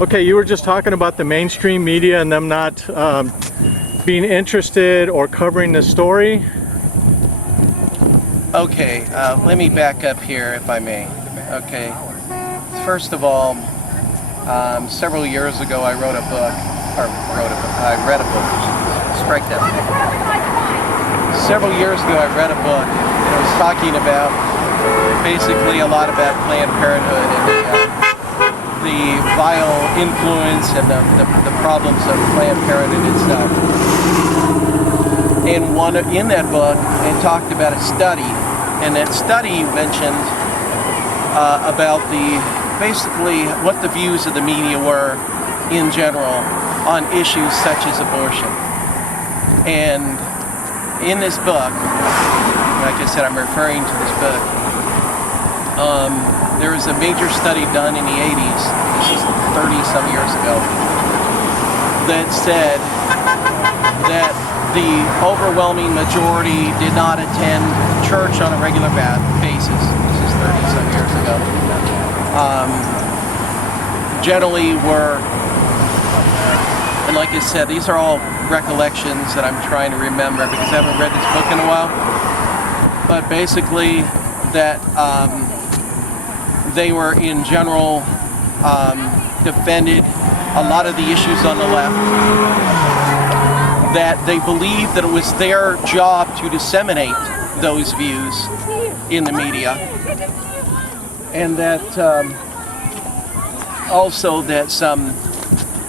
Okay, you were just talking about the mainstream media and them not being interested or covering the story. Okay, let me back up here if I may. Okay, first of all, several years ago I read a book. Strike that. Several years ago I read a book and it was talking about basically a lot about Planned Parenthood and the vile influence and the problems of Planned Parenthood itself. And in that book, it talked about a study, and that study mentioned about basically what the views of the media were in general on issues such as abortion. And in this book, like I said, I'm referring to this book, there was a major study done in the 80s, this is 30-some years ago, that said that the overwhelming majority did not attend church on a regular basis. This is 30-some years ago. Generally were, and like I said, these are all recollections that I'm trying to remember because I haven't read this book in a while. But basically that they were in general defended a lot of the issues on the left, that they believed that it was their job to disseminate those views in the media, and that also that some,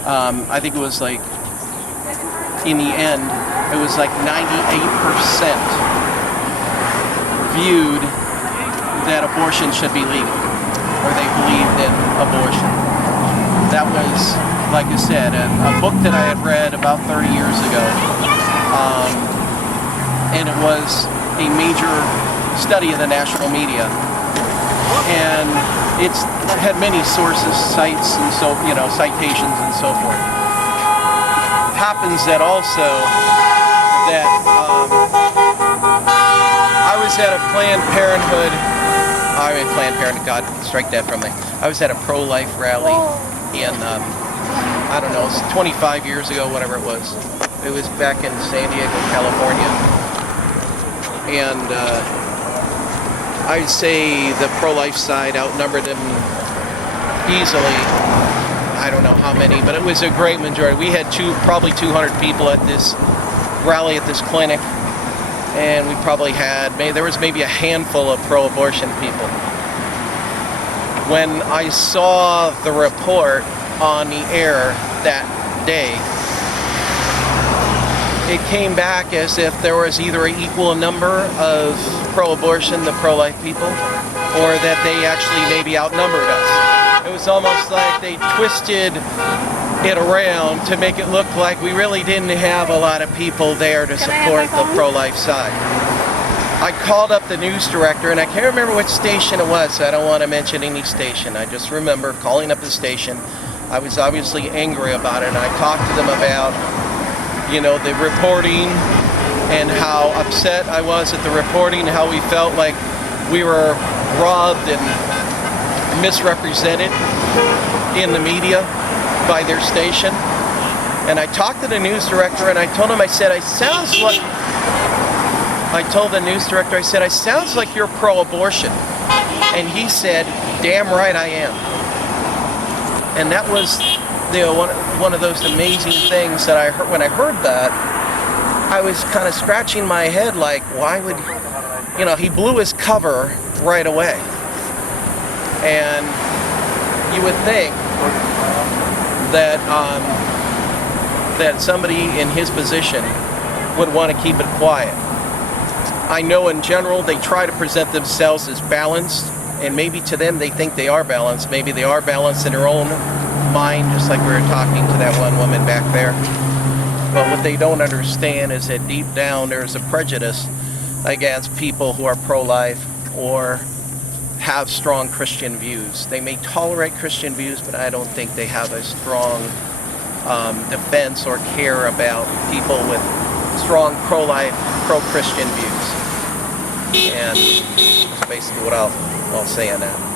I think it was like, in the end, it was like 98% viewed that abortion should be legal, or they believed in abortion. That was, like I said, a book that I had read about 30 years ago, and it was a major study of the national media, and it had many sources, sites, and citations and so forth. It happens that also that I was at a Planned Parenthood. God, strike that from me. I was at a pro-life rally in, I don't know, 25 years ago, whatever it was. It was back in San Diego, California. And I'd say the pro-life side outnumbered them easily. I don't know how many, but it was a great majority. We had probably 200 people at this rally at this clinic, and we probably had, there was maybe a handful of pro-abortion people. When I saw the report on the air that day, it came back as if there was either an equal number of pro-abortion, the pro-life people, or that they actually maybe outnumbered us. It was almost like they twisted it around to make it look like we really didn't have a lot of people there to support the pro-life side. I called up the news director, and I can't remember which station it was, so I don't want to mention any station. I just remember calling up the station. I was obviously angry about it, and I talked to them about, the reporting and how upset I was at the reporting, how we felt like we were robbed and misrepresented in the media by their station. And I talked to the news director, and I told him, I told the news director, I said, it sounds like you're pro-abortion. And he said, damn right I am. And that was one of those amazing things that I heard. When I heard that, I was kind of scratching my head like, why would, he blew his cover right away. And you would think that that somebody in his position would want to keep it quiet. I know in general they try to present themselves as balanced, and maybe to them they think they are balanced. Maybe they are balanced in their own mind, just like we were talking to that one woman back there. But what they don't understand is that deep down there's a prejudice against people who are pro-life or have strong Christian views. They may tolerate Christian views, but I don't think they have a strong defense or care about people with strong pro-life, pro-Christian views. And that's basically what I'll say on that.